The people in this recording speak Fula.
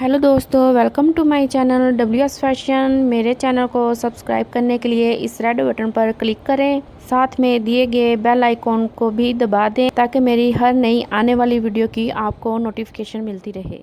हेलो दोस्तों, welcome to my channel WS fashion. मेरे चैनल को सब्सक्राइब करने के लिए इस रेड बटन पर क्लिक करें। साथ में दिए गए बेल आइकॉन को भी दबा दें ताकि मेरी हर नई आने वाली वीडियो की आपको नोटिफिकेशन मिलती रहे।